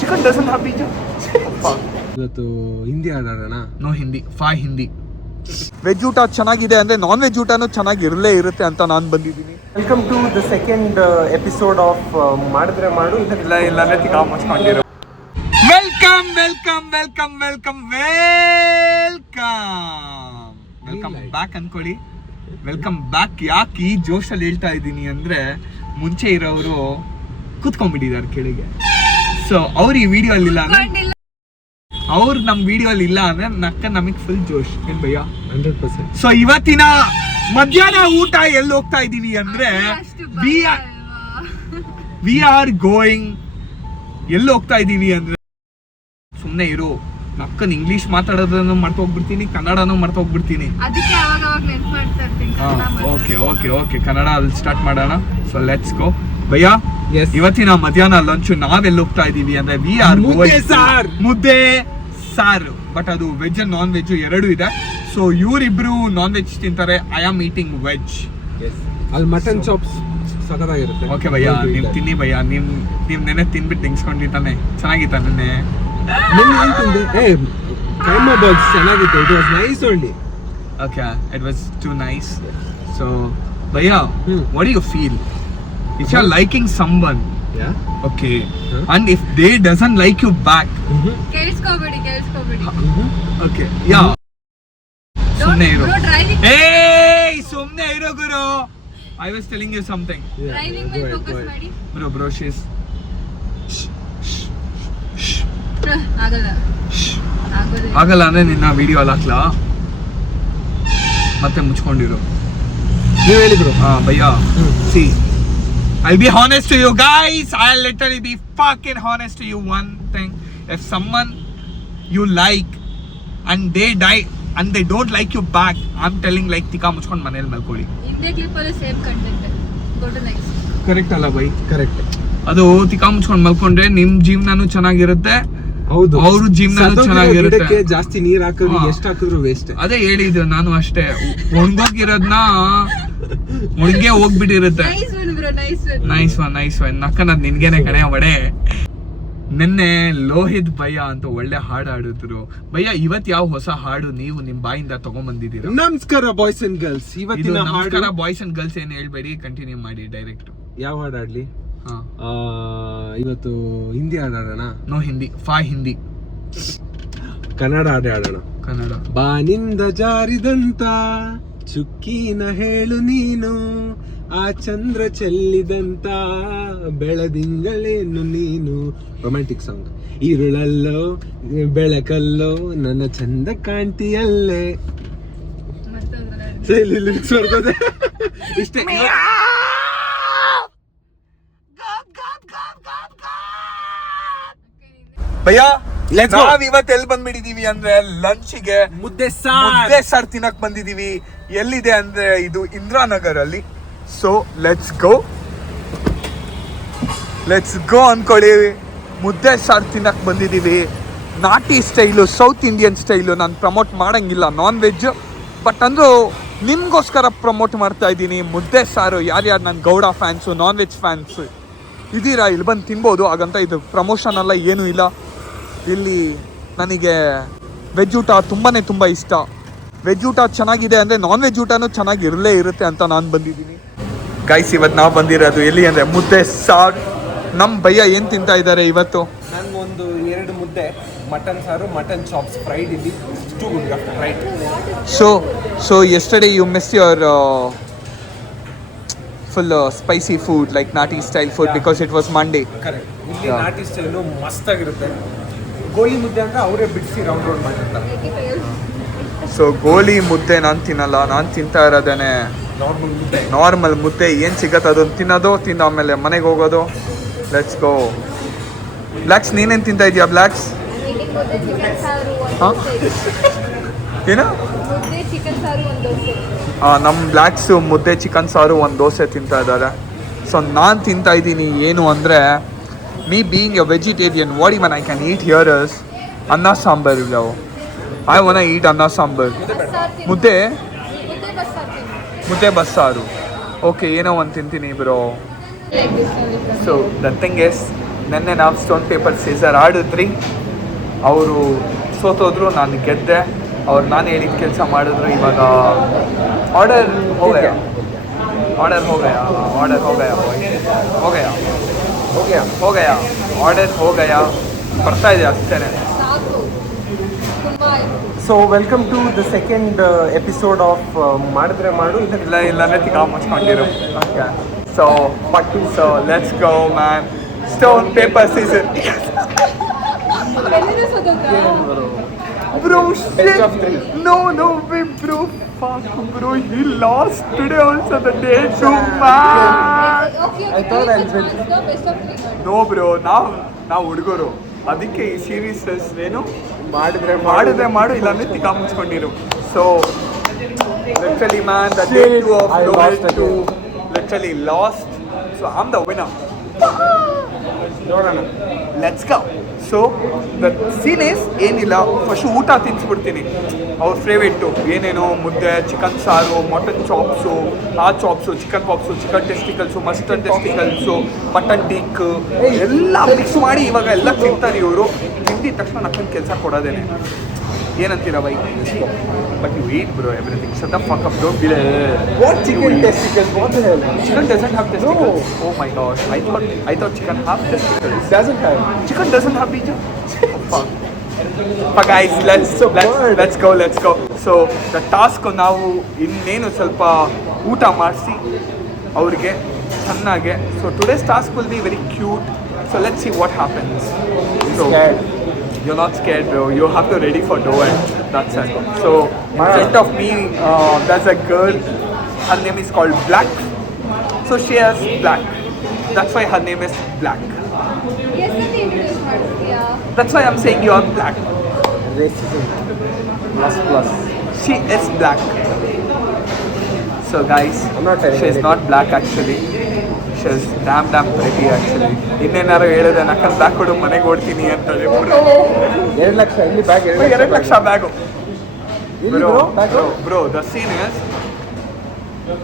Chicken doesn't have beach. ಇವತ್ತು ಹಿಂದಿ ಆಡೋಣ. No Hindi, Hindi. Veg ಊಟ ಚೆನ್ನಾಗಿದೆ ಅಂದ್ರೆ ನಾನ್ ವೆಜ್ ಊಟನೂ ಚೆನ್ನಾಗಿರಲೇ ಇರುತ್ತೆ ಅಂತ ನಾನು ಬಂದಿದ್ದೀನಿ. Welcome to the second episode of ಮಾಡಿದ್ರೆ ಮಾಡು ಇಲ್ಲಾಂದ್ರೆ ತಿಕಾ ಮುಚ್ಕೊಂಡಿರೋ. ವೆಲ್ಕಮ್ ಬ್ಯಾಕ್ ಅನ್ಕೊಳ್ಳಿ. Welcome back. ಯಾಕೆ ಈ ಜೋಶಲ್ಲಿ ಹೇಳ್ತಾ ಇದ್ದೀನಿ ಅಂದ್ರೆ, ಮುಂಚೆ ಇರೋರು ಕೂತ್ಕೊಂಡ್ಬಿಟ್ಟಿದ್ದಾರೆ ಕೆಳಗೆ. ಸೊ ಅವ್ರು ಈ ವಿಡಿಯೋ ಅಲ್ಲಿ ಇಲ್ಲ ಅಂದ್ರೆ, ಅವ್ರು ನಮ್ ವಿಡಿಯೋ ಅಲ್ಲಿ ಇಲ್ಲ ಅಂದ್ರೆ ನಮಗೆ ಫುಲ್ ಜೋಶ್. ಏನ್ ಭಯ್ಯ? 100%. ಸೊ ಇವತ್ತಿನ ಮಧ್ಯಾಹ್ನ ಊಟ ಎಲ್ಲಿ ಹೋಗ್ತಾ ಇದೀವಿ ಅಂದ್ರೆ, ವಿ ಆರ್ ಗೋಯಿಂಗ್. ಎಲ್ಲಿ ಹೋಗ್ತಾ ಇದೀವಿ ಅಂದ್ರೆ, ಸುಮ್ನೆ ಇರು, ನಕ್ಕನ್ ಇಂಗ್ಲಿಷ್ ಮಾತಾಡೋದನ್ನು ಮರ್ತೋಗ್ಬಿಡ್ತೀನಿ, ಕನ್ನಡನೂ ಮರ್ತೋಗ್ಬಿಡ್ತೀನಿ. ಓಕೆ ಕನ್ನಡ ಅಲ್ಲಿ ಸ್ಟಾರ್ಟ್ ಮಾಡೋಣ. So let's go. ಭಯ್ಯ, ಇವತ್ತಿನ ಮಧ್ಯಾಹ್ನ ಲಂಚ್ ನಾವೆಲ್ಲಿ ಹೋಗ್ತಾ ಇದೀವಿ ಅಂದ್ರೆ, ವಿ ಆರ್ ಮುದ್ದೆ ಸಾರು. ಬಟ್ ಅದು ವೆಜ್ ಅಂಡ್ ನಾನ್ ವೆಜ್ ಎರಡೂ ಇದೆ. ಸೊ ಇವರಿಬ್ರು ನಾನ್ ವೆಜ್ ತಿಂತಾರೆ, ಐ ಆಮ್ ಈಟಿಂಗ್ ವೆಜ್. ಅಲ್ಲಿ ಮಟನ್ ಚಾಪ್ಸ್ ಸಖತ್ತಾಗಿರುತ್ತೆ. ಓಕೆ ಭಯ್ಯ, ನೀವು ತಿನ್ನಿ ಭಯ್ಯ. ನೀವು ನೆನೆ ತಿನ್ಬಿಟ್ಟು ತಿನ್ಸ್ಕೊಂಡಿದ್ದಾನೆ. ಚೆನ್ನಾಗಿತ್ತ ನೆನ್ನೆ? ಕೈಮಾ ಬಾಲ್ಸ್ ಚೆನ್ನಾಗಿತ್ತು. It was nice only. Okay, it was too nice. So, Bhaiya, what do you feel? If you're liking someone, okay, and if they doesn't like you back, ಕೇಳಿಸ್ಕೋಬೇಡಿ. okay, yeah. ಸುಮ್ನೆ ಇರು. Hey, ಸುಮ್ನೆ ಇರು ಗುರು. I was telling you something. Driving ಮೇಲೆ focus ಮಾಡಿ. Bro, she's ಆಗಲ್ಲ ಅಂದ್ರೆ ನಿನ್ನ video ಅಲ್ಲಿ ಹಾಕ್ಲಾ? ಮತ್ತೆ ಮುಚ್ಕೊಂಡಿರು. ನೀವು ಹೇಳಿದ್ರು. Bhaiya, C, I'll be honest to you guys. I'll literally be fucking honest to you. One thing, if someone you like and they die and they don't like you back, I'm telling like tika muchkond manel malkoli. ಹಿಂದೆ clip ಅಲ್ಲಿ same content. Go to next. Correct ಅಲ್ಲ ಬೈ? Correct. ಅದು ತಿಕಾ ಮುಚ್ಕೊಂಡ್ ಮಲ್ಕೊಂಡ್ರೆ ನಿಮ್ ಜೀವನನೂ ಚೆನ್ನಾಗಿರುತ್ತೆ, ಹೌದು, ಅವ್ರ ಜೀವನನೂ ಚೆನ್ನಾಗಿರುತ್ತೆ. ಜಾಸ್ತಿ ನೀರ್ ಹಾಕಿದ್ರು ಎಷ್ಟು ಹಾಕಿದ್ರು ವೇಸ್ಟ್. ಅದೇ ಹೇಳಿದ್ದು ನಾನು ಅಷ್ಟೇ. ಒಣಗೋಗಿರೋದ್ನ ಒಣಗೆ ಹೋಗ್ಬಿಟ್ಟಿರುತ್ತೆ. ನೈಸ್ ಒನ್ ನಕ್ಕನದ್ ನಿನ್ಗೇನೆ ಕಣೆ ಒಡೆ. ನಿನ್ನೆ ಲೋಹಿತ್ ಭಯ್ಯ ಅಂತ ಒಳ್ಳೆ ಹಾಡು ಹಾಡಿದ್ರು. ಭಯ್ಯ, ಇವತ್ ಯಾವ ಹೊಸ ಹಾಡು ನೀವು ನಿಮ್ ಬಾಯಿಂದ ತಗೊಂಡ್ಬಂದಿದ್ದೀರಾ? ನಮಸ್ಕಾರ ಬಾಯ್ಸ್ ಅಂಡ್ ಗರ್ಲ್ಸ್. ಇವತ್ತಿನ ನಮಸ್ಕಾರ ಬಾಯ್ಸ್ ಅಂಡ್ ಗರ್ಲ್ಸ್ ಏನ್ ಹೇಳ್ಬೇಡಿ, ಕಂಟಿನ್ಯೂ ಮಾಡಿ ಡೈರೆಕ್ಟ್. ಯಾವ ಹಾಡು ಆಡ್ಲಿ? ಇವತ್ತು ಹಿಂದಿ ಆಡೋಣ. ನೋ ಹಿಂದಿ, ಹಿಂದಿ. ಕನ್ನಡ ಆಡೋಣ. ಕನ್ನಡ. ಬಾನಿಂದ ಜಾರಿದಂತ ಚುಕ್ಕಿನ ಹೇಳು ನೀನು, ಆ ಚಂದ್ರ ಚೆಲ್ಲಿದಂತ ಬೆಳದಿಂಗಳೇನು ನೀನು. Romantic song. ഇരുಳಲ್ಲೋ ಬೆಳಕಲ್ಲೋ ನನ್ನ ಚಂದ ಕಾಣ್ತಿಯಲ್ಲೇ. ಲಿರಿಕ್ಸ್ ಬರ್ತದೆ ಇಷ್ಟೇ. ಭಯ್ಯ, ನಾವ್ ಇವತ್ತು ಎಲ್ಲಿ ಬಂದ್ಬಿಟ್ಟಿದೀವಿ ಅಂದ್ರೆ, ಲಂಚ್ಗೆ ಮುದ್ದೆ ಸಾರ್ ತಿನ್ನಕ್ ಬಂದಿದೀವಿ. ಎಲ್ಲಿದೆ ಅಂದ್ರೆ, ಇದು ಇಂದ್ರಾನಗರ್ ಅಲ್ಲಿ. ಸೊ ಲೆಟ್ಸ್ ಗೋ ಅನ್ಕೊಳ್ಳಿ. ಮುದ್ದೆ ಸಾರ್ ತಿನ್ನಕ್ ಬಂದಿದೀವಿ. ನಾಟಿ ಸ್ಟೈಲು, ಸೌತ್ ಇಂಡಿಯನ್ ಸ್ಟೈಲು. ನಾನು ಪ್ರಮೋಟ್ ಮಾಡಂಗಿಲ್ಲ ನಾನ್ ವೆಜ್, ಬಟ್ ಅಂದ್ರೂ ನಿಮ್ಗೋಸ್ಕರ ಪ್ರಮೋಟ್ ಮಾಡ್ತಾ ಇದ್ದೀನಿ. ಮುದ್ದೆ ಸಾರು. ಯಾರ್ಯಾರು ನನ್ನ Gowda fans, non veg fans ಇದ್ದೀರಾ, ಇಲ್ಲಿ ಬಂದು ತಿನ್ಬೋದು. ಹಾಗಂತ ಇದು ಪ್ರಮೋಷನ್ ಅಲ್ಲ, ಏನೂ ಇಲ್ಲ. ಇಲ್ಲಿ ನನಗೆ ವೆಜ್ ಊಟ ತುಂಬ ಇಷ್ಟ. ವೆಜ್ ಊಟ ಚೆನ್ನಾಗಿದೆ ಅಂದರೆ ನಾನ್ ವೆಜ್ ಊಟನೂ ಚೆನ್ನಾಗಿರಲೇ ಇರುತ್ತೆ ಅಂತ ನಾನು ಬಂದಿದ್ದೀನಿ. ಗೈಸ್, ಇವತ್ತು ನಾವು ಬಂದಿರೋದು ಎಲ್ಲಿ ಅಂದರೆ ಮುದ್ದೆ ಸಾರು. ನಮ್ಮ ಭಯ್ಯ ಏನು ತಿಂತಾ ಇದ್ದಾರೆ ಇವತ್ತು? ನನಗೊಂದು 2 ಮುದ್ದೆ, ಮಟನ್ ಸಾರು, ಮಟನ್ ಚಾಪ್ಸ್ ಫ್ರೈಡ್ ಇಲ್ಲಿ. Too good right. So yesterday you missed your full spicy food, like nati style food, because it was Monday. Correct. ಇಲ್ಲಿ ನಾಟಿ ಸ್ಟೈಲು ಮಸ್ತ್ ಆಗಿರುತ್ತೆ. ಗೋಲಿ ಮುದ್ದೆ ಅಂದ್ರೆ ಅವರೇ ಬಿಡಿಸಿ ರೌಂಡ್ ಮಾಡಿರ್ತಾರೆ. ಸೊ ಗೋಲಿ ಮುದ್ದೆ ನಾನು ತಿನ್ನಲ್ಲ. ನಾನು ತಿಂತಾ ಇರೋದೇನೆ ನಾರ್ಮಲ್ ಮುದ್ದೆ. ಏನು ಸಿಗತ್ತೆ ಅದನ್ನು ತಿನ್ನೋದು, ಆಮೇಲೆ ಮನೆಗೆ ಹೋಗೋದು. Let's go. ಬ್ಲ್ಯಾಕ್ಸ್, ನೀನೇನು ತಿಂತಾ ಇದೀಯಾ ಬ್ಲ್ಯಾಕ್ಸ್? ಏನು? ನಮ್ಮ ಬ್ಲ್ಯಾಕ್ಸು ಮುದ್ದೆ ಚಿಕನ್ ಸಾರು, ಒಂದು ದೋಸೆ ತಿಂತಾ ಇದ್ದಾರೆ. ಸೊ ನಾನು ತಿಂತಾ ಇದ್ದೀನಿ ಏನು ಅಂದರೆ, me being a vegetarian, what even I can eat here is anna sambar. I want to eat anna sambar. Mudde bassaru. Okay, ಏನೋ ಒಂದು ತಿಂತೀನಿ bro. So the thing is, ನೆನ್ನೆ ನಾವು ಸ್ಟೋನ್ ಪೇಪರ್ ಸೀಸರ್ ಆಡಿದ್ರಿ. ಅವರು ಸೋತೋದ್ರು, ನಾನು ಗೆದ್ದೆ. ನಾನು ಹೇಳಿದ ಕೆಲಸ ಮಾಡಿದ್ರು. ಇವಾಗ ಆರ್ಡರ್ ಹೋಗಯ ಆರ್ಡರ್ ಹೋಗಯ ಆರ್ಡರ್ ಹೋಗಯ ಹೋಗಯ ಹೋಗಯ ಹೋಗಯ ಆರ್ಡರ್ ಹೋಗಯ ಬರ್ತಾ ಇದೆ ಅಷ್ಟೇ. ಸಾಕು ತುಂಬಾ ಆಯ್ತು. So welcome to the second episode of ಮಾಡಿದ್ರೆ ಮಾಡು. ಇಲ್ಲ ನೆತ್ತಿಗೆ ಮುಚ್ಕೊಂಡಿರು. So let's go man. Stone paper scissor. ಎಲ್ಲಿಂದ ಸೋತೋದ್ರಾ? Bro, Best of three. No way, bro. Fuck, bro. He lost today also, the day too, man. Okay, I thought I'll okay. win. Best of 3 ಮಾಡಿ. No, bro. ನಾವು ಹುಡುಗರು. ಅದಕ್ಕೆ ಈ series ಏನು ಮಾಡಿದ್ರೆ ಮಾಡು ಇಲ್ಲ ಅಂದ್ರೆ ತಿಕ್ಕ ಮುಚ್ಕೊಂಡಿರು. So literally, man, the day 2 of I Lower lost 2 literally lost. So I'm the winner. ನೋಡೋಣ. Let's go. So the scene is ಏನಿಲ್ಲ, ಫಸ್ಟ್ ಊಟ ತಿನ್ನಿಸ್ಬಿಡ್ತೀನಿ. ಅವ್ರ ಫೇವ್ರೇಟು ಏನೇನೋ ಮುದ್ದೆ, ಚಿಕನ್ ಸಾರು, ಮಟನ್ ಚಾಪ್ಸು, ಆ chops, chicken pops, chicken testicles, mutton testicles, mutton ಟಿಕ್ ಎಲ್ಲ ಮಿಕ್ಸ್ ಮಾಡಿ ಇವಾಗ ಎಲ್ಲ ತಿಂತಾರೆ ಇವರು. ತಿಂದಿದ ತಕ್ಷಣ ನಕ್ಕಂದು ಕೆಲಸ ಕೊಡೋದೇನೆ. ಏನಂತೀರ ಬೈ? But you eat bro everything. Shut the fuck up, don't give. What chicken testicles? What the hell? Chicken doesn't have testicles. Oh my gosh, I thought chicken have testicles. It doesn't have. Chicken doesn't have beach. Oh, fuck. But guys, let's go. So the task ನಾವು ಇನ್ನೇನು ಸ್ವಲ್ಪ ಊಟ ಮಾಡಿಸಿ ಅವ್ರಿಗೆ ಚೆನ್ನಾಗೆ. So today's task will be very cute. So let's see what happens. So Scared. you're not scared, bro. You have to ready for dough and that's it. So in front of me, there's a girl. Her name is called Black. So she has black. That's why her name is Black. ಎಷ್ಟೊತ್ತಿಗೆ introduce ಮಾಡ್ತೀಯಾ? That's why I'm saying you are black. Racism. Plus. She is black. So guys, I'm not telling she's anything. not black actually. She's damn pretty actually. ಇನ್ನೇನಾರು ಹೇಳಿದೆ Naxal bag ಕೊಡು ಮನೆಗೆ ಓಡ್ತೀನಿ ಅಂತಾರೆ. 2 ಲಕ್ಷ ಇಲ್ಲಿ bag 2 lakh bag. ಇಲ್ಲಿ bro bro the scene is,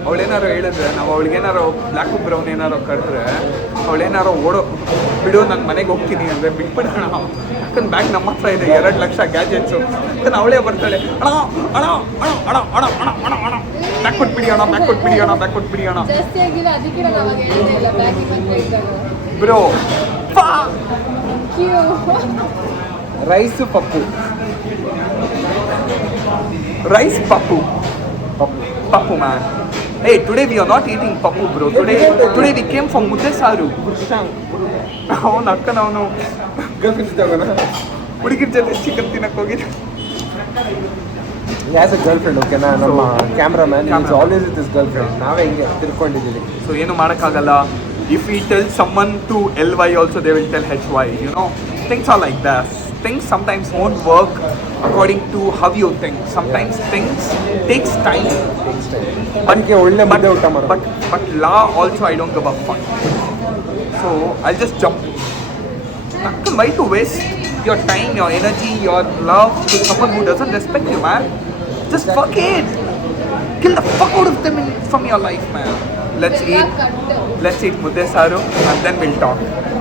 ಅವಳೇನಾರು ಹೇಳಿದ್ರೆ ನಾವು ಅವಳಿಗೇನಾರು black brown ಏನಾರು ಕರೆದ್ರೆ ಅವಳೇನಾರು ಬಿಡು ನನ್ನ ಮನೆಗೆ ಹೋಗ್ತೀನಿ ಅಂದರೆ ಬಿಟ್ಬಿಡೋಣ. ಯಾಕಂದ್ರೆ ಬ್ಯಾಗ್ ನಮ್ಮ ಹತ್ರ ಇದೆ, 2 ಲಕ್ಷ ಗ್ಯಾಜೆಟ್ಸು. ಯಾಕಂದ್ರೆ ಅವಳೇ ಬರ್ತಾಳೆ, ಅಣ ಬ್ಯಾಗ್ ಕೊಟ್ಬಿಡಿ ಅಣ್ಣ. ಜಾಸ್ತಿ ಆಗಿಲ್ಲ, ಅದಕ್ಕೆ ನಾನು ಅವಾಗ ಹೇಳಿದೆ ಇಲ್ಲ ಬ್ಯಾಗಿಗೆ ಬಂದು ಹೇಳಿದಾಗ. ಬ್ರೋ ರೈಸು ಪಪ್ಪು. ರೈಸ್ ಪಪ್ಪು man. Hey, today we are not eating pappu, bro. Today we came from mudde saru. ಅವನು ಅಕ್ಕನವನು ಹುಡುಗಿರ ಜೊತೆ ಚಿಕನ್ ತಿನ್ನಕ್ಕೆ ಹೋಗಿದ್ದ. He has a girlfriend, okay ನಾ ನಮ್ಮ cameraman is always with his girlfriend. ನಾವೇ ಹಿಂಗೆ ತಿರ್ಕೊಂಡಿದ್ದೀವಿ. ಸೊ ಏನು ಮಾಡೋಕ್ಕಾಗಲ್ಲ. If we tell someone to ly also, they will tell hy. You know, things are like that. Things sometimes won't work according to how you think. Sometimes things takes time. ಅದಕ್ಕೆ ಒಳ್ಳೆ ಮದ್ದೆ ಊಟ ಮಾಡು. But law also I don't give a fuck. So I'll just jump. Why to waste your time, your energy, your love to someone who doesn't respect you, man? Just fuck it. Kill the fuck out of them from your life, man. Let's eat mudde saru and then we'll talk.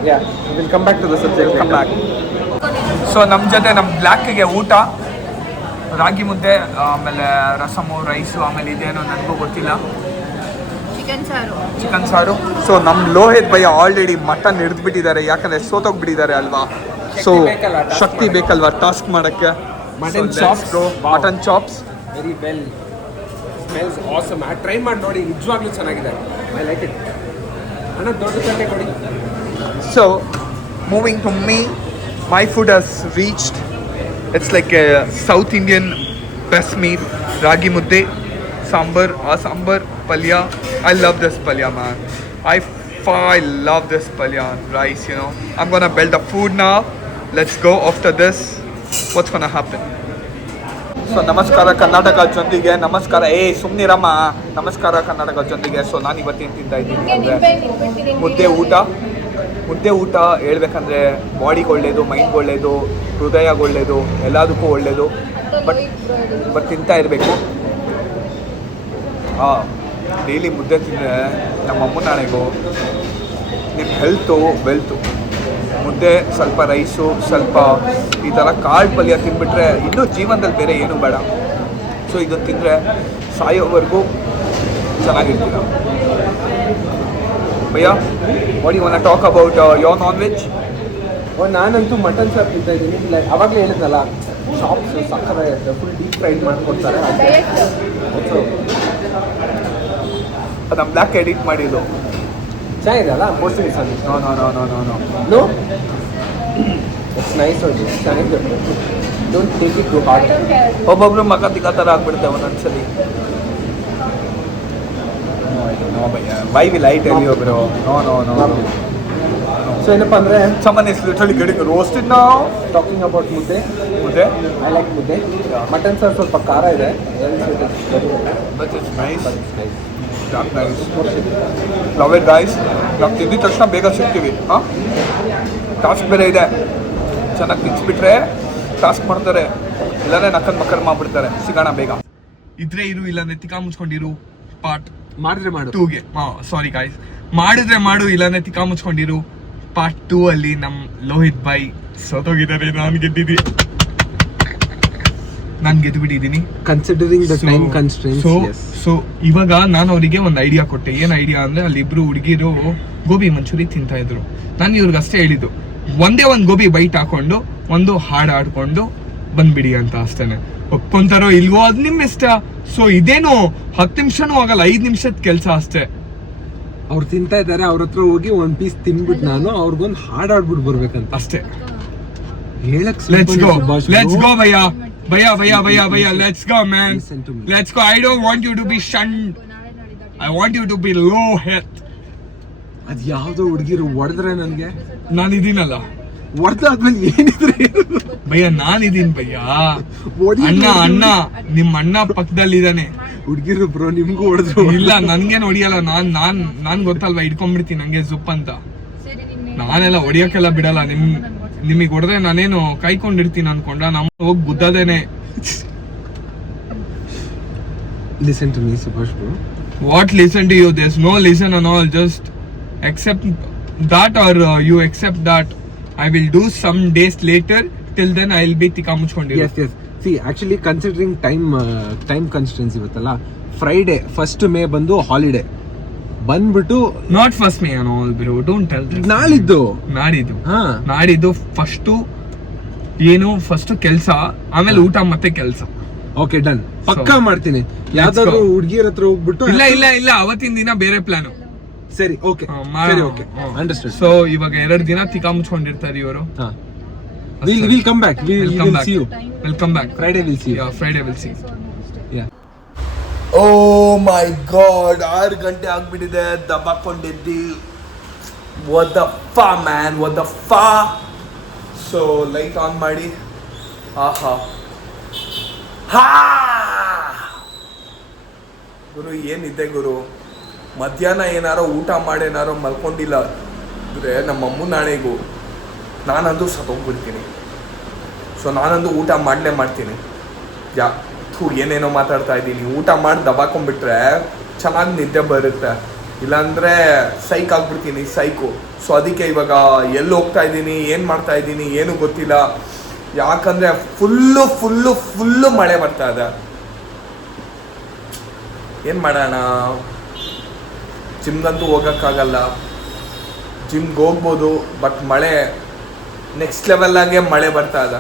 Yeah, we'll come back to the subject. Come back. So ನಮ್ಮ ಜೊತೆ ನಮ್ಮ ಬ್ಲ್ಯಾಕ್ಗೆ ಊಟ ರಾಗಿ ಮುದ್ದೆ, ಆಮೇಲೆ rasam, rice, ಆಮೇಲೆ ಇದೇನೋ ನನಗೂ ಗೊತ್ತಿಲ್ಲ, ಚಿಕನ್ ಸಾರು. ಸೊ ನಮ್ಮ ಲೋಹಿತ್ ಭಯ್ಯ ಆಲ್ರೆಡಿ ಮಟನ್ ಹಿಡಿದ್ಬಿಟ್ಟಿದ್ದಾರೆ, ಯಾಕಂದರೆ ಸೋತೋಗ್ಬಿಟ್ಟಿದ್ದಾರೆ ಅಲ್ವಾ. ಸೊ ಶಕ್ತಿ ಬೇಕಲ್ವಾ ಟಾಸ್ಕ್ ಮಾಡೋಕ್ಕೆ. Mutton chops very well, smells awesome. Try ಮಾಡಿ ನೋಡಿ, ನಿಜವಾಗ್ಲೂ ಚೆನ್ನಾಗಿದೆ. I like it. ಅಣ್ಣ ದೊಡ್ಡ ತಟ್ಟೆ ಕೊಡಿ. So moving to me, my food has reached. It's like a South Indian best meal. Ragi mudde, sambar, palya. I love this palya, man. I love this palya rice, you know. I'm gonna build a food now. Let's go. After this, what's gonna happen? So ನಮಸ್ಕಾರ ಕರ್ನಾಟಕ ಜೊಂದಿಗೆ. ನಮಸ್ಕಾರ ಸುಮ್ನಿರಮ್ಮ. ನಮಸ್ಕಾರ Karnataka ಜೊಂದಿಗೆ. So ನಾನು ಇವತ್ತೇನು ತಿಂತಾ ಇದ್ದೀನಿ ಅಂದರೆ ಮುದ್ದೆ ಊಟ ಹೇಳ್ಬೇಕಂದ್ರೆ ಬಾಡಿಗೆ ಒಳ್ಳೆಯದು, ಮೈಂಡ್ಗೆ ಒಳ್ಳೆಯದು, ಹೃದಯಗೆ ಒಳ್ಳೆಯದು, ಎಲ್ಲದಕ್ಕೂ ಒಳ್ಳೆಯದು. ಬಟ್ ತಿಂತಾ ಇರಬೇಕು. ಡೈಲಿ ಮುದ್ದೆ ತಿಂದರೆ ನಮ್ಮ ಅಮ್ಮನ ನಾಳೆಗೂ ನಿಮ್ಮ ಹೆಲ್ತು ವೆಲ್ತು. ಮುದ್ದೆ, ಸ್ವಲ್ಪ ರೈಸು, ಸ್ವಲ್ಪ ಈ ಥರ ಕಾಳು ಪಲ್ಯ ತಿಂದ್ಬಿಟ್ರೆ ಇನ್ನೂ ಜೀವನದಲ್ಲಿ ಬೇರೆ ಏನೂ ಬೇಡ. ಸೊ ಇದು ತಿಂದರೆ ಸಾಯೋವರೆಗೂ ಚೆನ್ನಾಗಿರ್ತೀರ. ಭಯ್ಯ, what you want to talk about your non veg? ನಾನಂತೂ ಮಟನ್ ಶಾಪ್ ಇದ್ದ ಇದ್ದೀನಿ. ಲೈಕ್ ಅವಾಗಲೇ ಹೇಳಿದ್ನಲ್ಲ, ಶಾಪ್ಸ್ ಸಕ್ಕತ್ತಾಗಿರುತ್ತೆ, ಫುಲ್ ಡೀಪ್ ಫ್ರೈಡ್ ಮಾಡ್ಕೊಡ್ತಾರೆ. ಅದು ಬ್ಲ್ಯಾಕ್ ಎಡಿಟ್ ಮಾಡಿದ್ದು ಚೆನ್ನಾಗಿದೆ ಅಲ್ಲ, mostly no no no no no no no it's nice also, ಚೆನ್ನಾಗಿದೆ. Don't take it to heart. ಒಬ್ಬೊಬ್ರು ಮಗ ತಿಕ್ಕ ಥರ ಆಗ್ಬಿಡುತ್ತೆ ಒಂದೊಂದ್ಸಲಿ. ನೋ ಭಯ್ಯ, why will I tell you bro? No no no. So ಏನಪ್ಪ ಅಂದರೆ, someone is literally getting roasted now. Talking about ಮುದ್ದೆ. ಐ ಲೈಕ್ ಮುದ್ದೆ. ಮಟನ್ ಸಾರು ಸ್ವಲ್ಪ ಖಾರ ಇದೆ. But it's nice. Damn nice. Love it guys. ನಾವು ತಿಂದಿದ ತಕ್ಷಣ ಬೇಗ ಸಿಗ್ತೀವಿ. ಹಾಂ, ಟಾಸ್ಕ್ ಬೇರೆ ಇದೆ. ಚೆನ್ನಾಗಿ ತಿನ್ಸ್ಬಿಟ್ರೆ ಟಾಸ್ಕ್ ಮಾಡ್ತಾರೆ, ಇಲ್ಲಾಂದ್ರೆ ನಕ್ಕನ್ ಮಕ್ಕಳು ಮಾಡ್ಬಿಡ್ತಾರೆ. ಸಿಗೋಣ ಬೇಗ. ಇದ್ರೆ ಇರು, ಇಲ್ಲಾಂದ್ರೆ ತಿಕ್ಕ ಮುಚ್ಕೊಂಡಿರು. ಪಾರ್ಟ್ ಮಾಡಿದ್ರೆ ಮಾಡು 2ಗೆ. ಸಾರಿ ಗಾಯ್ಸ್, ಮಾಡಿದ್ರೆ ಮಾಡು, ಇಲ್ಲಾಂದ್ರೆ ತಿಕ್ಕ ಮುಚ್ಕೊಂಡಿರು. ಪಾರ್ಟ್ 2 ಅಲ್ಲಿ ನಮ್ಮ ಲೋಹಿತ್ ಬಾಯ್ ಸೋತೋಗಿದ್ದಾರೆ. ನಾನು ಗೆದ್ದುಬಿಟ್ಟಿದ್ದೀನಿ. Considering the time constraints. So ಇವಾಗ ನಾನು ಅವರಿಗೆ ಒಂದು ಐಡಿಯಾ ಕೊಟ್ಟೆ. ಏನು ಐಡಿಯಾ ಅಂದರೆ, ಅಲ್ಲಿ ಇಬ್ರು ಹುಡುಗಿರು ಗೋಬಿ ಮಂಚೂರಿ ತಿಂತಾ ಇದ್ರು. ನಾನು ಇವ್ರಿಗೆ ಅಷ್ಟೇ ಹೇಳಿದ್ದು, ಒಂದೇ ಒಂದು ಗೋಬಿ ಬೈಟ್ ಹಾಕೊಂಡು ಒಂದು ಹಾಡು ಆಡ್ಕೊಂಡು ಬಂದ್ಬಿಡಿ ಅಂತ ಅಷ್ಟೇನೆ. ಒಪ್ಕೊಂತಾರೋ ಇಲ್ವೋ ಅದು ನಿಮ್ಮ ಇಷ್ಟ. ಸೊ ಇದೇನು 10 ನಿಮಿಷನೂ ಆಗಲ್ಲ, 5 ನಿಮಿಷದ ಕೆಲಸ ಅಷ್ಟೇ. ಅವ್ರು ತಿಂತಾ ಇದ್ದಾರೆ, ಅವ್ರ ಹತ್ರ ಹೋಗಿ ಒಂದ್ ಪೀಸ್ ತಿನ್ಬಿಟ್ಟು ನಾನು ಅವ್ರಿಗೊಂದು ಹಾಡು ಆಡ್ಬಿಟ್ಟು ಬರ್ಬೇಕಂತ ಅಷ್ಟೇ. ಹೇಳಕ್ ಲೆಟ್ಸ್ ಗೋ ಭಯ್ಯ, let's go man, let's go. I don't want you to be shunned, I want you to be low ಹೆತ್. ಅದ್ ಯಾವ್ದೋ ಹುಡುಗಿರು ಹೊಡೆದ್ರೆ ನನ್ಗೆ, ನಾನಿದ್ದೀನಲ್ಲ. ಹೊಡೆದಾದ್ಮೇಲೆ ಏನಿದ್ರೆ ಭಯ್ಯ, ನಾನಿದ್ದೀನಿ ಭಯ್ಯ. ಅಣ್ಣ ನಿಮ್ಮ ಅಣ್ಣ ಪಕ್ಕದಲ್ಲಿದ್ದಾನೆ. ಹುಡುಗಿರು ಬ್ರೋ, ನಿಮ್ಗೂ ಹೊಡೆದ್ರು. ಇಲ್ಲ, ನನ್ಗೇನು ಹೊಡಿಯಲ್ಲ. ನಾನ್ ಗೊತ್ತಲ್ವಾ, ಇಟ್ಕೊಂಡ್ಬಿಡ್ತೀನಿ ನಂಗೆ ಜುಪ್ ಅಂತ. ನಾನೆಲ್ಲ ಹೊಡಿಯೋಕೆಲ್ಲ ಬಿಡಲ್ಲ. ನಿಮಗೆ ಹೊಡೆದ್ರೆ ನಾನೇನು ಕಾಯ್ಕೊಂಡಿರ್ತೀನಿ ಅನ್ಕೊಂಡ? ನಮ್ಮ ಹೋಗಿ ಗುದ್ದದೇನೆ. Listen to me Subhash bro. What listen to you? There's no listen at all. Just accept that, or you accept that I will do some days later. Till then I will be tika muchkondi. Yes. See, actually considering time constraints ಇವತ್ತಲ್ಲ, Friday 1st May ಬಂದು holiday ಬಂದ್ಬಿಟ್ಟು, not 1st May and all bro, don't tell this. ನಾಡಿದ್ದು first ಏನು, first ಕೆಲಸ, ಆಮೇಲೆ ಊಟ ಮತ್ತೆ ಕೆಲಸ. ಓಕೆ ಡನ್, ಪಕ್ಕಾ ಮಾಡ್ತೀನಿ. ಯಾವ್ದಾದ್ರು ಹುಡುಗಿಯರ ಹತ್ರ ಹೋಗ್ಬಿಟ್ಟು. ಇಲ್ಲ ಅವತ್ತಿನ ದಿನ ಬೇರೆ ಪ್ಲಾನು. ಸರಿ, ಓಕೆ ಸರಿ, ಓಕೆ ಅಂಡರ್ಸ್ಟ್ಯಾಂಡ್. ಸೊ ಇವಾಗ 2 ದಿನ ತಿಕ್ಕ ಮುಚ್ಕೊಂಡಿರ್ತಾರೆ ಇವರು. we'll come back. we'll see you. Welcome back. Friday we'll see you. Yeah, Friday we'll see. Yeah. Oh my god, 6 ಗಂಟೆ ಆಗ್ಬಿಟ್ಟಿದೆ. ದಬ್ಬಾಕೊಂಡಿದ್ದಿ. What the fuck man, what the fuck. So light on ಮಾಡಿ. ಆಹಾ ಗುರು, ಏನಿದೆ ಗುರು, ಮಧ್ಯಾಹ್ನ ಏನಾರೋ ಊಟ ಮಾಡೇನಾರೋ ಮಲ್ಕೊಂಡಿಲ್ಲ ಅಂದರೆ ನಮ್ಮ ಅಮ್ಮನ ನಾಳೆಗೂ ನಾನಂದು ಸತ್ತೋಗ್ಬಿಡ್ತೀನಿ. ಸೊ ನಾನಂದು ಊಟ ಮಾಡಲೇ ಮಾಡ್ತೀನಿ. ಏನೇನೋ ಮಾತಾಡ್ತಾ ಇದ್ದೀನಿ. ಊಟ ಮಾಡಿ ದಬಾಕೊಂಡ್ಬಿಟ್ರೆ ಚೆನ್ನಾಗಿ ನಿದ್ದೆ ಬರುತ್ತೆ, ಇಲ್ಲಾಂದರೆ ಸೈಕ್ ಆಗ್ಬಿಡ್ತೀನಿ, ಸೈಕು. ಸೊ ಅದಕ್ಕೆ ಇವಾಗ ಎಲ್ಲಿ ಹೋಗ್ತಾ ಇದ್ದೀನಿ, ಏನು ಮಾಡ್ತಾ ಇದ್ದೀನಿ ಏನೂ ಗೊತ್ತಿಲ್ಲ. ಯಾಕಂದರೆ ಫುಲ್ಲು ಮಳೆ ಬರ್ತಾ ಇದೆ. ಏನು ಮಾಡೋಣ, ಜಿಮ್ಗಂತೂ ಹೋಗೋಕ್ಕಾಗಲ್ಲ. ಜಿಮ್ಗೆ ಹೋಗ್ಬೋದು, ಬಟ್ ಮಳೆ ನೆಕ್ಸ್ಟ್ ಲೆವೆಲ್ಲಾಗೆ ಮಳೆ ಬರ್ತಾ ಇದೆ.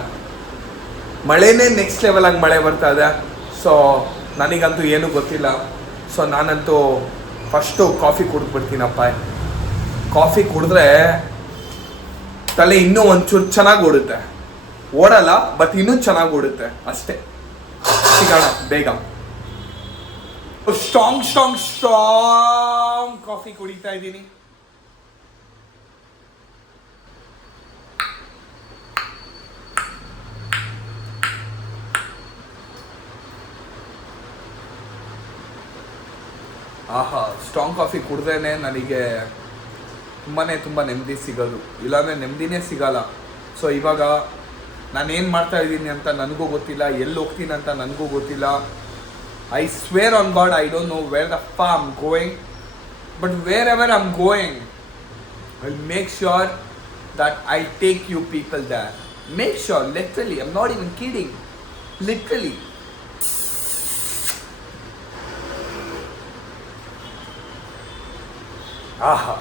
ಮಳೆನೇ ನೆಕ್ಸ್ಟ್ ಲೆವೆಲಾಗಿ ಮಳೆ ಬರ್ತಾ ಇದೆ. ಸೊ ನನಗಂತೂ ಏನೂ ಗೊತ್ತಿಲ್ಲ. ಸೊ ನಾನಂತೂ ಫಸ್ಟು ಕಾಫಿ ಕುಡಿದ್ಬಿಡ್ತೀನಪ್ಪ. ಕಾಫಿ ಕುಡಿದ್ರೆ ತಲೆ ಇನ್ನೂ ಒಂಚೂರು ಚೆನ್ನಾಗಿ ಓಡುತ್ತೆ. ಓಡಲ್ಲ, ಬಟ್ ಇನ್ನೂ ಚೆನ್ನಾಗಿ ಓಡುತ್ತೆ ಅಷ್ಟೇ. ಸಿಗೋಣ ಬೇಗ. ಸ್ಟ್ರಾಂಗ್ ಕಾಫಿ ಕುಡಿತಾ ಇದ್ದೀನಿ. ಆಹಾ, ಸ್ಟ್ರಾಂಗ್ ಕಾಫಿ ಕುಡ್ದೇನೆ ನನಗೆ ತುಂಬ ನೆಮ್ಮದಿ ಸಿಗೋದು, ಇಲ್ಲಾಂದರೆ ನೆಮ್ಮದಿನೇ ಸಿಗಲ್ಲ. ಸೊ ಇವಾಗ ನಾನೇನು ಮಾಡ್ತಾ ಇದ್ದೀನಿ ಅಂತ ನನಗೂ ಗೊತ್ತಿಲ್ಲ, ಎಲ್ಲಿ ಹೋಗ್ತೀನಿ ಅಂತ ನನಗೂ ಗೊತ್ತಿಲ್ಲ. I swear on God, I don't know where the fuck I'm going. But wherever I'm going, I'll make sure that I take you people there. Make sure, literally, I'm not even kidding. Literally. Aha.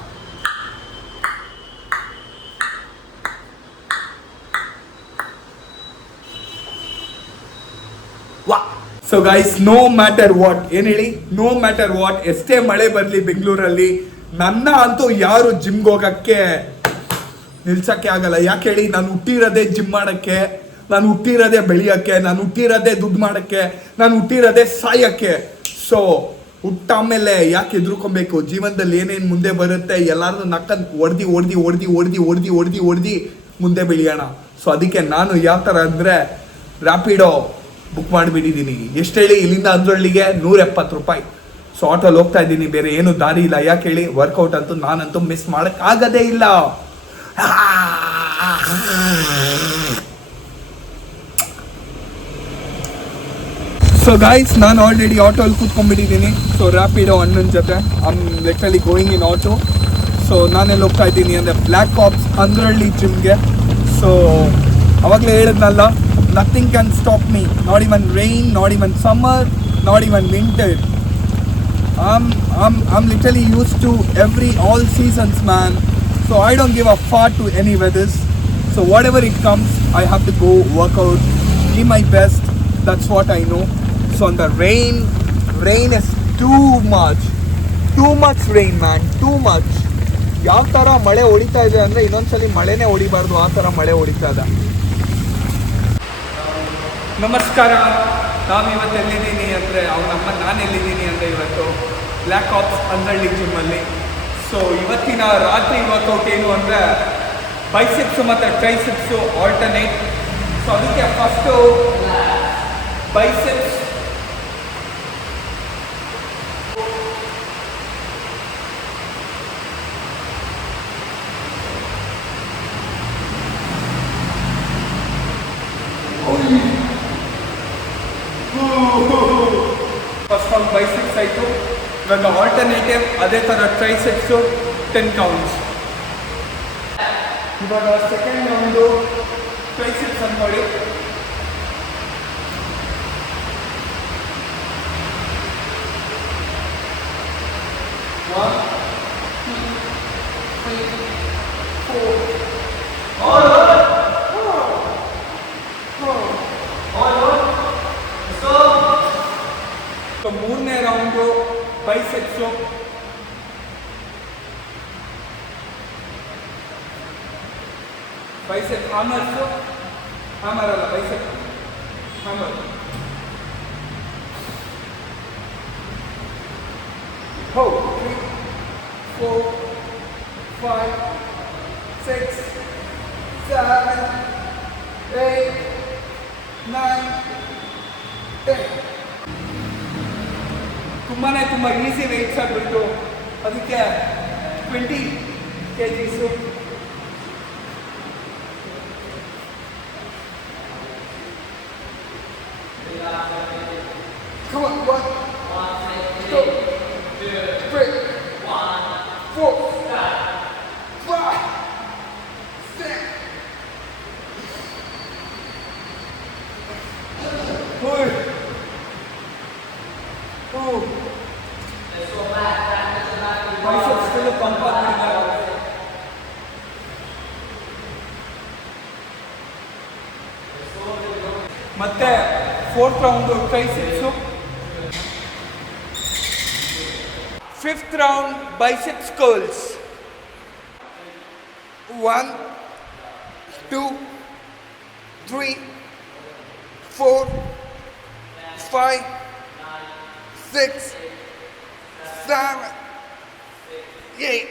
Wow. So guys, no matter what, ಏನು ಹೇಳಿ, no matter what, ಎಷ್ಟೇ ಮಳೆ ಬರಲಿ ಬೆಂಗಳೂರಲ್ಲಿ, ನನ್ನ ಅಂತೂ ಯಾರು ಜಿಮ್ಗೆ ಹೋಗಕ್ಕೆ ನಿಲ್ಸಕ್ಕೆ ಆಗಲ್ಲ. ಯಾಕೆ ಹೇಳಿ, ನಾನು ಹುಟ್ಟಿರೋದೇ ಜಿಮ್ ಮಾಡೋಕ್ಕೆ, ನಾನು ಹುಟ್ಟಿರೋದೇ ಬೆಳೆಯೋಕ್ಕೆ, ನಾನು ಹುಟ್ಟಿರೋದೇ ದುಡ್ಡು ಮಾಡೋಕ್ಕೆ, ನಾನು ಹುಟ್ಟಿರೋದೇ ಸಾಯಕ್ಕೆ. ಸೊ ಹುಟ್ಟಾಮೇಲೆ ಯಾಕೆ ಎದುರ್ಕೊಬೇಕು? ಜೀವನದಲ್ಲಿ ಏನೇನು ಮುಂದೆ ಬರುತ್ತೆ ಎಲ್ಲಾರನ್ನೂ ನಕ್ಕಂತ ಹೊಡೆದಿ ಮುಂದೆ ಬೆಳೆಯೋಣ. ಸೊ ಅದಕ್ಕೆ ನಾನು ಯಾವ ಥರ ಅಂದರೆ ರ್ಯಾಪಿಡೋ ಬುಕ್ ಮಾಡಿಬಿಟ್ಟಿದ್ದೀನಿ. ಎಷ್ಟು ಹೇಳಿ, ಇಲ್ಲಿಂದ ಅಂದ್ರಳ್ಳಿಗೆ 170 ರೂಪಾಯಿ. ಸೊ ಆಟೋಲ್ಲಿ ಹೋಗ್ತಾ ಇದ್ದೀನಿ, ಬೇರೆ ಏನು ದಾರಿ ಇಲ್ಲ. ಯಾಕೆ ಹೇಳಿ, ವರ್ಕೌಟ್ ಅಂತೂ ನಾನಂತೂ ಮಿಸ್ ಮಾಡೋಕ್ಕಾಗದೇ ಇಲ್ಲ. ಸೊ ಗೈಸ್, ನಾನು ಆಲ್ರೆಡಿ ಆಟೋಲ್ಲಿ ಕೂತ್ಕೊಂಡ್ಬಿಟ್ಟಿದ್ದೀನಿ. ಸೊ ರ್ಯಾಪಿಡೋ ಅಣ್ಣನ ಜೊತೆ I'm literally going in auto. So ನಾನೆಲ್ಲಿ ಹೋಗ್ತಾ ಇದ್ದೀನಿ ಅಂದರೆ ಬ್ಲ್ಯಾಕ್ ಆಪ್ಸ್ ಅಂದ್ರಳ್ಳಿ ಜಿಮ್ಗೆ. ಸೊ ಅವಾಗಲೇ ಹೇಳಿದ್ನಲ್ಲ, nothing can stop me, not even rain, not even summer, not even winter. I'm literally used to all seasons, man. So I don't give a fart to any weathers. So whatever it comes, I have to go work out, give my best. That's what I know. So on the rain is too much rain, man, too much. ಯಾವ ಥರ ಮಳೆ ಹೊಡಿತಾ ಇದೆ ಅಂದರೆ ಇನ್ನೊಂದ್ಸಲಿ ಮಳೆನೇ ಹೊಡಿಬಾರ್ದು, ಆ ಥರ ಮಳೆ ಹೊಡಿತಾ ಇದೆ. ನಮಸ್ಕಾರ. ನಾವಿವತ್ತು ಎಲ್ಲಿದ್ದೀನಿ ಅಂದರೆ ನಾನು ಎಲ್ಲಿದ್ದೀನಿ ಅಂದರೆ ಇವತ್ತು ಬ್ಲ್ಯಾಕ್ ಆಪ್ಸ್ ಅಂದ್ರಳ್ಳಿ ಜಿಮ್ಮಲ್ಲಿ. ಸೊ ಇವತ್ತಿನ ರಾತ್ರಿ ವರ್ಕೌಟ್ ಏನು ಅಂದರೆ ಬೈಸೆಪ್ಸು ಮತ್ತು ಟ್ರೈಸೆಪ್ಸು ಆಲ್ಟರ್ನೇಟ್. ಸೊ ಅದಕ್ಕೆ ಫಸ್ಟು ಬೈಸೆಪ್ಸ್, ಫಸ್ಟ್ ಒಂದು ಬೈಸೆಪ್ಸ್ ಆಯಿತು. ಇವಾಗ ಆಲ್ಟರ್ನೇಟಿವ್ ಅದೇ ಥರ ಟ್ರೈಸೆಪ್ಸು 10 ಕೌಂಟ್ಸ್. ಇವಾಗ ಸೆಕೆಂಡ್ ಒಂದು ಟ್ರೈಸೆಪ್ಸ್ ಅಂದ್ಕೊಳ್ಳಿ. One, two, three, four. All over. So ಮೂರನೇ ರೌಂಡು ಬೈಸೆಪ್ಸು. ಬೈಸೆಪ್ ಹ್ಯಾಮರ್ಸು, ಹ್ಯಾಮರ್ ಅಲ್ಲ, ಬೈಸೆಪ್ ಹ್ಯಾಮರ್. 3, 4, 5, 6, 7, 8, 9, 10. ತುಂಬ ಈಸಿ ವೆಯ್ಟ್ಸ್ ಆಗಿಬಿಟ್ಟು ಅದಕ್ಕೆ 20 kgs. Come on, 1, 2, 3, 4, 5, 6. Biceps still pump ಆಗ್ತಿದೆ. ಮತ್ತೆ fourth round triceps. Fifth round biceps curls. 1, 2, 3, 4, 5, 6, 7, 8.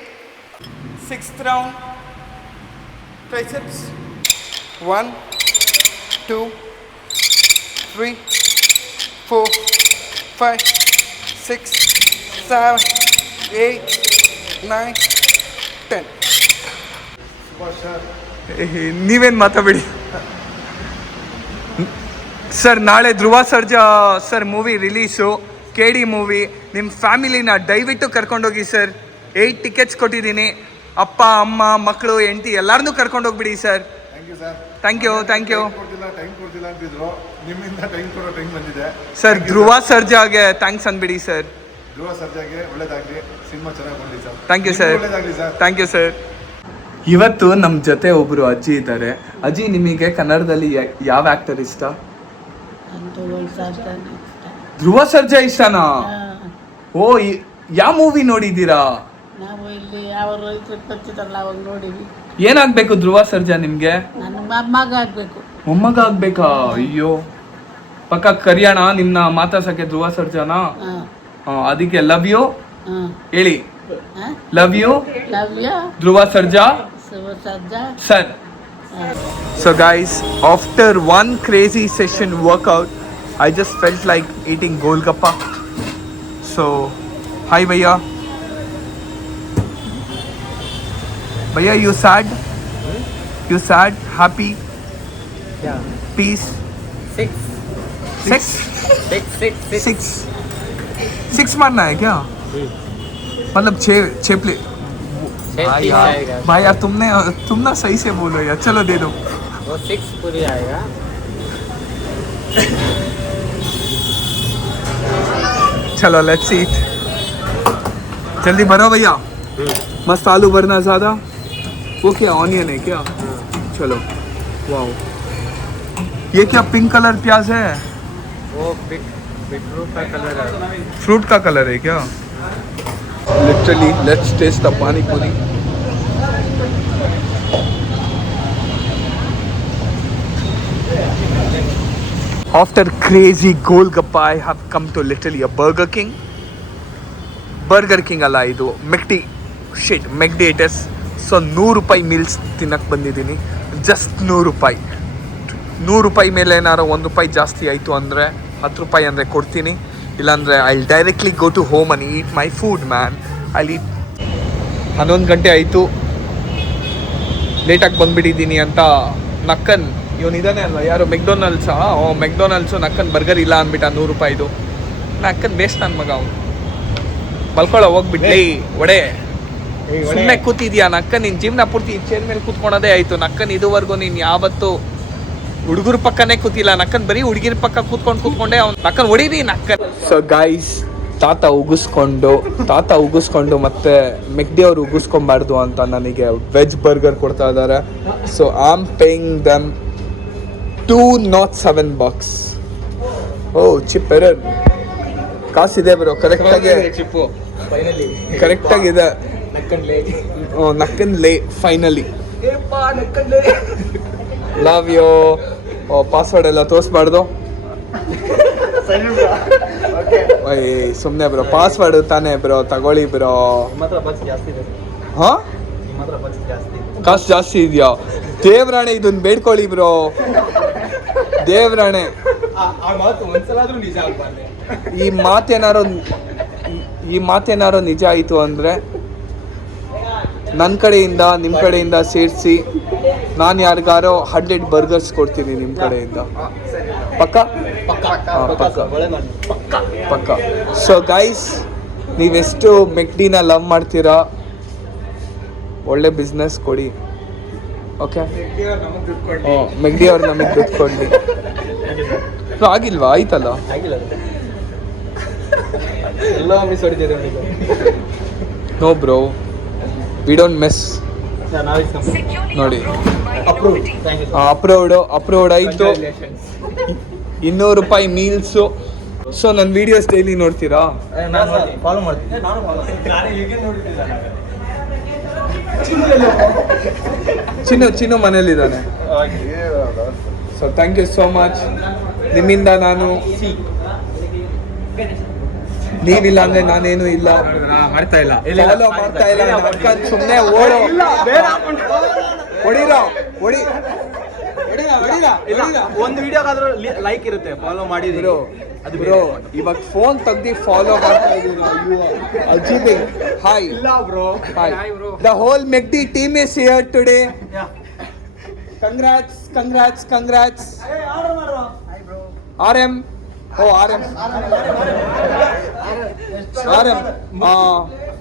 Sixth round triceps. 1, 2, 3, 4, 5, 6, 7, 8, 9, 10. ನೀವೇನು ಮಾತಾಡಬೇಡಿ ಸರ್. ನಾಳೆ Dhruva Sarja sir movie release, KD movie. ನಿಮ್ಮ ಫ್ಯಾಮಿಲಿನ ದಯವಿಟ್ಟು ಕರ್ಕೊಂಡೋಗಿ ಸರ್. 8 ಟಿಕೆಟ್ಸ್ ಕೊಟ್ಟಿದ್ದೀನಿ. ಅಪ್ಪ ಅಮ್ಮ ಮಕ್ಕಳು ಹೆಂಡತಿ ಎಲ್ಲಾರನ್ನೂ ಕರ್ಕೊಂಡು ಹೋಗ್ಬಿಡಿ sir. Thank you sir. Thank you thank you time ಕೊಡ್ತಿಲ್ಲ ಅಂತಿದ್ರು, ನಿಮ್ಮಿಂದ ಟೈಮ್ ಕೊಡೋ ಟೈಮ್ ಬಂದಿದೆ ಸರ್. ಧ್ರುವ ಸರ್ಜಾಗೆ ಥ್ಯಾಂಕ್ಸ್ ಅನ್ಬಿಡಿ ಸರ್. ಧ್ರುವ ಸರ್ಜಾಗೆ ಒಳ್ಳೇದಾಗಲಿ, ಸಿನಿಮಾ ಚೆನ್ನಾಗಿ ಬಂದಿ ಸರ್. Thank you sir. ಒಳ್ಳೇದಾಗಲಿ ಸರ್. Thank you sir. ಇವತ್ತು ನಮ್ಮ ಜೊತೆ ಒಬ್ಬರು ಅಜ್ಜಿ ಇದ್ದಾರೆ. ಅಜ್ಜಿ, ನಿಮಗೆ ಕನ್ನಡದಲ್ಲಿ ಯಾವ ಆ್ಯಕ್ಟರ್ ಇಷ್ಟ? ಧ್ರುವ ಸರ್ಜಾ ಇಷ್ಟನಾ? ಓ, ಯಾವ ಮೂವಿ ನೋಡಿದ್ದೀರಾ? ನಾವು ಇಲ್ಲಿ ಯಾವ ರೈತರು ಬರ್ತಿದ್ರಲ್ಲ ಅವಾಗ ನೋಡಿವಿ. ಏನಾಗಬೇಕು ಧ್ರುವ ಸರ್ಜಾ ನಿಮಗೆ? ನನ್ನ ಮೊಮ್ಮಗ ಆಗ್ಬೇಕು. ಮೊಮ್ಮಗ ಆಗ್ಬೇಕಾ? ಅಯ್ಯೋ, ಪಕ್ಕ ಕರಿಯೋಣ ನಿಮ್ಮನ್ನ ಮಾತಾಡ್ಸಕ್ಕೆ ಧ್ರುವ ಸರ್ಜಾನ. ಅದಕ್ಕೆ ಲವ್ ಯು ಹೇಳಿ. Love you Dhruva Sarja sir. So guys, after one crazy session workout, I just felt like eating golgappa. So, hi Bhaiya. Bhaiya, you sad? You sad? Happy? Yeah. Peace? Six. Six मारना है क्या? मतलब छः plate भाई यार, तुम ना सही से बोलो यार. चलो दे दो. वो 6 पूरी आएगा. चलो लेट्स ईट. जल्दी भरो भैया. मस्त आलू भरना ज़्यादा. वो क्या ऑनियन है क्या? चलो. वाओ, ये क्या पिंक कलर प्याज है? वो बीटरूट का कलर है. फ्रूट का कलर है क्या? लिटरली लेट्स टेस्ट द पानी पूरी. After crazy Golgappa, I have come to literally a Burger King. Burger King ಅಲ್ಲ ಇದು, ಮೆಕ್ಡಿ. ಶಿಟ್, ಮೆಕ್ಡಿ ಇಟ್ ಇಸ್. ಸೊ 100 ರೂಪಾಯಿ ಮೀಲ್ಸ್ ತಿನ್ನಕ್ಕೆ ಬಂದಿದ್ದೀನಿ. ಜಸ್ಟ್ 100 ರೂಪಾಯಿ. 100 ರೂಪಾಯಿ ಮೇಲೆ ಏನಾರು 1 ರೂಪಾಯಿ ಜಾಸ್ತಿ ಆಯಿತು ಅಂದರೆ 10 ರೂಪಾಯಿ ಅಂದರೆ ಕೊಡ್ತೀನಿ. ಇಲ್ಲಾಂದರೆ I will directly go to home and eat my food man. ಅಲ್ಲಿ 11 ಗಂಟೆ ಆಯಿತು, ಲೇಟಾಗಿ ಬಂದುಬಿಟ್ಟಿದ್ದೀನಿ ಅಂತ ನಕ್ಕನ್ ಇವನಿದ್ದಾನೆ ಅಲ್ವ, ಯಾರು ಮೆಕ್ಡೊನಾಲ್ಡ್ಸಾ? ಮೆಕ್ಡೊನಾಲ್ಡ್ಸು ನಕ್ಕನ್ ಬರ್ಗರ್ ಇಲ್ಲ ಅಂದ್ಬಿಟ್ಟ 100 ರೂಪಾಯಿದು. ನಕ್ಕನ್ ಬೇಸ್ಟ್ ನನ್ನ ಮಗ ಅವನು. ಮಲ್ಕೊಳ್ಳೋ ಹೋಗ್ಬಿಟ್ಲಿ ಒಡೆ. ಸುಮ್ಮನೆ ಕೂತಿದ್ಯಾ ನಕ್ಕನ್? ನಿನ್ನ ಜೀವನ ಪೂರ್ತಿ ಚೇರ್ ಮೇಲೆ ಕೂತ್ಕೊಳೋದೇ ಆಯಿತು ನಕ್ಕನ್. ಇದುವರೆಗೂ ನೀನು ಯಾವತ್ತು ಹುಡುಗರ ಪಕ್ಕನೇ ಕೂತಿಲ್ಲ ನಕ್ಕನ್, ಬರೀ ಹುಡುಗಿರ ಪಕ್ಕ ಕೂತ್ಕೊಂಡೆ ಅವ್ನು ನಕ್ಕನ್ ಹೊಡೀರಿ ನಕ್ಕನ್. ಸೊ ಗೈಸ್, ತಾತ ಉಗಿಸ್ಕೊಂಡು ಮತ್ತೆ ಮೆಕ್ಡಿ ಅವ್ರು ಉಗಿಸ್ಕೊಬಾರ್ದು ಅಂತ ನನಗೆ ವೆಜ್ ಬರ್ಗರ್ ಕೊಡ್ತಾ ಇದ್ದಾರೆ. So I am paying them $207. Oh chip error. ಕಾಸಿದೆ ಬ್ರೋ, ಕರೆಕ್ಟಾಗಿ ಕರೆಕ್ಟಾಗಿದೆ. ನಕ್ಕನ್ ಲೇ ಫೈನಲಿ. Love you. ಪಾಸ್ವರ್ಡ್ ಎಲ್ಲ ತೋರಿಸ್ಬಾರ್ದು. ಸುಮ್ಮನೆ ಬ್ರೋ, ಪಾಸ್ವರ್ಡ್ ತಾನೇ ಬ್ರೋ, ತಗೊಳ್ಳಿ ಬ್ರೋ. ಹಾಂ, ಕಾಸು ಜಾಸ್ತಿ ಇದೆಯಾ? ದೇವ್ರಾಣೆ ಇದನ್ನ ಬೇಡ್ಕೊಳ್ಳಿ ಬ್ರೋ, ದೇವ್ರಾಣೆ. ಈ ಮಾತೇನಾರು ನಿಜ ಆಯಿತು ಅಂದರೆ ನನ್ನ ಕಡೆಯಿಂದ ನಿಮ್ಮ ಕಡೆಯಿಂದ ಸೇರಿಸಿ ನಾನು ಯಾರಿಗಾರೋ 100 ಬರ್ಗರ್ಸ್ ಕೊಡ್ತೀನಿ ನಿಮ್ಮ ಕಡೆಯಿಂದ. ಪಕ್ಕ. ಸೊ ಗೈಸ್, ನೀವೆಷ್ಟು ಮೆಕ್ಡಿನ ಲವ್ ಮಾಡ್ತೀರಾ, ಒಳ್ಳೆ ಬಿಸ್ನೆಸ್ ಕೊಡಿ. ಓಕೆ, ಮೆಕ್ಡಿ ಅವ್ರು ನಮಗೆ ದುಡ್ಡು ಕೊಡಲಿ. ಆಗಿಲ್ವಾ? ಆಯ್ತಲ್ಲ. No bro, we don't miss. ನೋಡಿ, ಅಪ್ರೂವ್ಡ್ ಆಯಿತು. 200 ರೂಪಾಯಿ ಮೀಲ್ಸು. ಸೊ ನನ್ನ ವೀಡಿಯೋಸ್ ಡೈಲಿ ನೋಡ್ತೀರಾ? ಫಾಲೋ ಮಾಡ್ತೀನಿ. ಚಿನ್ನು ಮನೇಲಿದ್ದಾನೆ. So thank you so much. ನಿಮ್ಮಿಂದ ನಾನು, ನೀವಿಲ್ಲ ಅಂದ್ರೆ ನಾನೇನು ಇಲ್ಲ. ಫಾಲೋ ಮಾಡ್ತಾ ಇಲ್ಲ. ಸುಮ್ಮನೆ ಒಂದು ವಿಡಿಯೋಗಾದ್ರೂ ಲೈಕ್ ಇರುತ್ತೆ, ಫಾಲೋ ಮಾಡಿದ್ರು. ಬ್ರೋ, ಇವಾಗ ಫೋನ್ ತೆಗ್ದು ಫಾಲೋ ಮಾಡ್ತಾ ಇದ್ದೀರಾ? ಅಜಿಬೆ. ಹಾಯ್. ಇಲ್ಲ bro. Hi the whole McD team is here today. Congrats. RM. Oh, RM.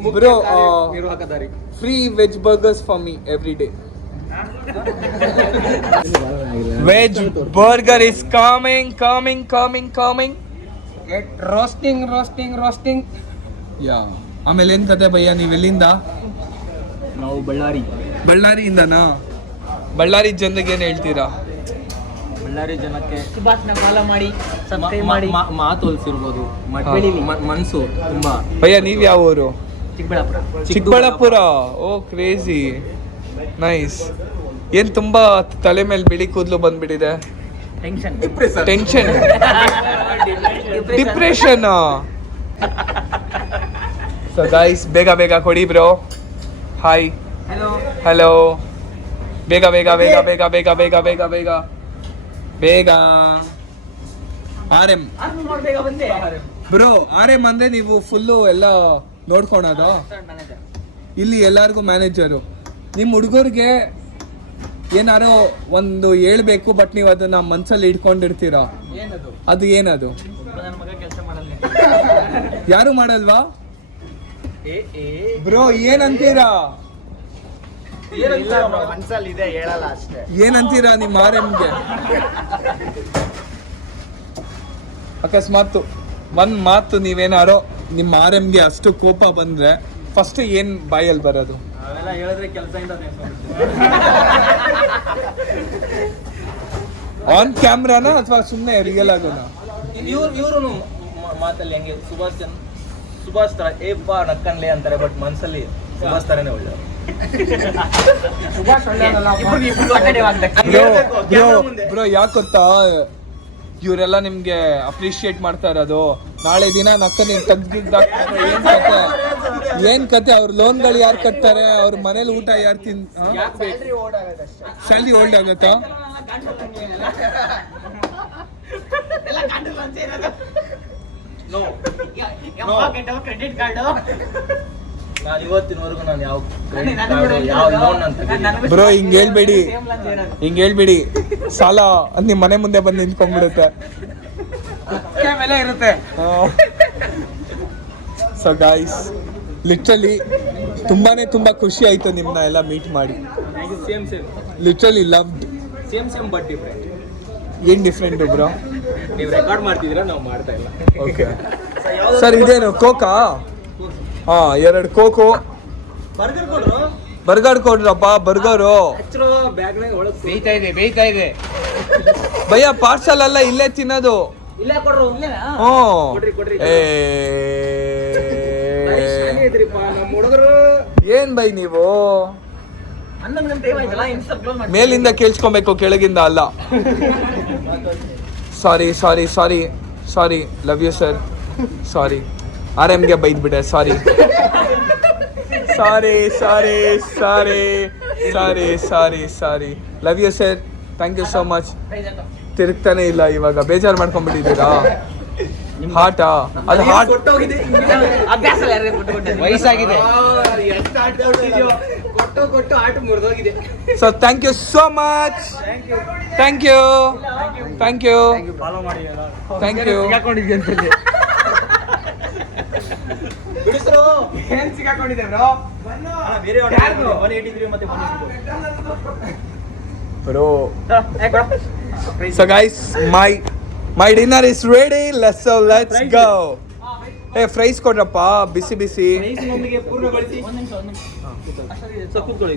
Bro ನಿರ್ವಾಹಕದಾರಿ. Free veg burgers for me every day. Veg burger is coming. Roasting. ಯಾ ಆಮೇಲೆ ಏನ್ ಕತೆ ಭಯ್ಯ, ನೀವು ಎಲ್ಲಿಂದ? ನಾವು ಬಳ್ಳಾರಿಯಿಂದನಾ? ಬಳ್ಳಾರಿ ಜನರಿಗೆ ಏನು ಹೇಳ್ತೀರಾ? ಬಳ್ಳಾರಿ ಜನಕ್ಕೆ ಸುಭಾಷ್ನ ಫಾಲೋ ಮಾಡಿ, ಸಬ್ಸ್ಕ್ರೈಬ್ ಮಾಡಿ. ಮಾತು ಹೊಲಿಸಿರ್ಬೋದು, ಮನ್ಸು ತುಂಬಾ. ಭಯ್ಯ ನೀವು ಯಾವ ಊರು? Chikkaballapur. Chikkaballapur. Oh crazy, nice. ಏನ್ ತುಂಬಾ ತಲೆ ಮೇಲೆ ಬಿಳಿ ಕೂದಲು ಬಂದ್ಬಿಟ್ಟಿದೆ? ಟೆನ್ಷನ್. ಡಿಪ್ರೆಷನ್. ಸೊ ಗೈಸ್ ಬೇಗ ಕೊಡಿ ಬ್ರೋ. Hi hello. ಬೇಗ RM ಬ್ರೋ. RM ಅಂದ್ರೆ ನೀವು ಫುಲ್ಲು ಎಲ್ಲ ನೋಡ್ಕೊಳೋದು? ಇಲ್ಲಿ ಎಲ್ಲಾರ್ಗು ಮ್ಯಾನೇಜರು. ನಿಮ್ಮ ಹುಡುಗರಿಗೆ ಏನಾರೋ ಒಂದು ಹೇಳ್ಬೇಕು, ಬಟ್ ನೀವು ಅದನ್ನ ಮನ್ಸಲ್ಲಿ ಇಟ್ಕೊಂಡಿರ್ತೀರಾ. ಅದು ಏನದು? ನನ್ನ ಮಗ ಕೆಲಸ ಮಾಡಲ್ಲ. ಯಾರು ಮಾಡಲ್ವಾ ಬ್ರೋ? ಏನಂತೀರಾ? ಮನ್ಸಲ್ಲಿ ಇದೆ, ಹೇಳಲ್ಲ ಅಷ್ಟೇ. ಏನಂತೀರಾ ನಿಮ್ಮ RMಗೆ? ಅಕಸ್ಮಾತ್ ಒಂದ್ ಮಾತು ನೀವೇನಾರೋ ನಿಮ್ಮ RMಗೆ ಅಷ್ಟು ಕೋಪ ಬಂದ್ರೆ ಫಸ್ಟ್ ಏನ್ ಬಾಯಲ್ಲಿ ಬರೋದು? ಅವೆಲ್ಲ ಹೇಳಿದ್ರೆ ಕೆಲಸ ಆನ್ ಕ್ಯಾಮ್ರಾನ ಅಥವಾ ಸುಮ್ಮನೆ ರಿಯಲ್ ಆಗೋಣ? ಇವ್ರು ಮಾತಲ್ಲಿ ಹೆಂಗೆ ಸುಭಾಷ್ ತರ ಏಪ್ಪ ನಕ್ಕನ್ಲೆ ಅಂತಾರೆ, ಬಟ್ ಮನ್ಸಲ್ಲಿ ಸುಭಾಷ್ ತರನೇ ಒಳ್ಳೆ. ಬ್ರೋ ಯಾಕೆ ಗೊತ್ತಾ, ಇವರೆಲ್ಲ ನಿಮ್ಗೆ ಅಪ್ರಿಶಿಯೇಟ್ ಮಾಡ್ತಾ ಇರೋದು. ನಾಳೆ ದಿನ ನಕ್ಕ ನೀವು ಏನ್ ಕತೆ? ಅವ್ರ ಲೋನ್ಗಳು ಯಾರು ಕಟ್ತಾರೆ? ಅವ್ರ ಮನೇಲಿ ಊಟ ಯಾರು ಸ್ಯಾಲ್ರಿ ಹೋಲ್ಡ್ ಆಗತ್ತಾ? ಕ್ರೆಡಿಟ್ ಕಾರ್ಡ್ ನಾನು ಇವತ್ತಿನವರೆಗೂ ನಾನು ಯಾವ ಲೋನ್ ಅಂತ ಬ್ರೋ ಹಿಂಗ್ ಹೇಳ್ಬೇಡಿ. ಸಾಲ ನಿಮ್ ಮನೆ ಮುಂದೆ ಬಂದು ನಿಂತ್ಕೊಂಡ್ಬಿಡುತ್ತೆ. ಇರುತ್ತೆ. ಸೊ ಗೈಸ್ ಲಿಟ್ರಲಿ ತುಂಬಾ ಖುಷಿ ಆಯ್ತು ನಿಮ್ನ ಎಲ್ಲ ಮೀಟ್ ಮಾಡಿ. Same literally loved. Same but different. ಏನ್ ಡಿಫ್ರೆಂಟ್ ಬ್ರೋ? ನೀವು ರೆಕಾರ್ಡ್ ಮಾಡ್ತಿದ್ದೀರಾ, ನಾವು ಮಾಡ್ತಾ ಇಲ್ಲ. ಓಕೆ ಸರ್, ಇದೇನು ಕೋಕಾ? ಹಾ, 2 ಕೋಕು. ಬರ್ಗರ್ ಕೊಡ್ರಪ್ಪ. ಬರ್ಗರು ಬ್ಯಾಗ್ನಾಗ ಒಳಗೆ ಬೇಯ್ತಾ ಇದೆ. ಭಯ್ಯ ಪಾರ್ಸಲ್ ಅಲ್ಲ, ಇಲ್ಲೇ ತಿನ್ನೋದು. ಇಲ್ಲೇ ಕೊಡ್ರು. ಕೊಡ್ರಿ. ನಮ್ಮ ಹುಡುಗರು ಏನ್ ಬೈ ನೀವು 11 ಗಂಟೆ ಆಯ್ತಲ್ಲ, ಇನ್ಸ್ಟಾ ಕ್ಲೋಸ್ ಮಾಡಿ. ಮೇಲಿಂದ ಕೇಳಿಸ್ಕೊಬೇಕು, ಕೆಳಗಿಂದ ಅಲ್ಲ. Sorry. Love you sir. Sorry. RMಗೆ ಬೈದ್ಬಿಟ್ಟೆ. Sorry. Love you sir. Thank you so much. ತಿರುಗ್ತಾನೆ ಇಲ್ಲ ಇವಾಗ. ಬೇಜಾರು ಮಾಡ್ಕೊಂಡ್ಬಿಟ್ಟಿದ್ದೀರಾ? ಹಾಟ ಅದು ಹಾಟ್. ಅಭ್ಯಾಸ ಎಲ್ಲ ಯಾರಿಗೆ ಕೊಟ್ಟು ವಯಸ್ಸಾಗಿದೆ. ಕೊಟ್ಟು ಆಟ ಮುರಿದೋಗಿದೆ. So thank you so much. Thank you. Follow ಮಾಡಿ. ಬಿಡಿಸ್ರು ಏನ್ ಸಿಗಾಕೊಂಡಿದೆ ಬ್ರೋ? ಬೇರೆ 183 ಮತ್ತೆ 182. Bro. So guys, my dinner is ready. Let's go. Hey, fries ಕೊಡ್ರಪ್ಪ, ಬಿಸಿ. ನೊಂದಿಗೆ ಪೂರ್ಣಗೊಳಿಸಿ. ಒಂದು ನಿಮಿಷ. ಕೂತ್ಕೊಳ್ಳಿ.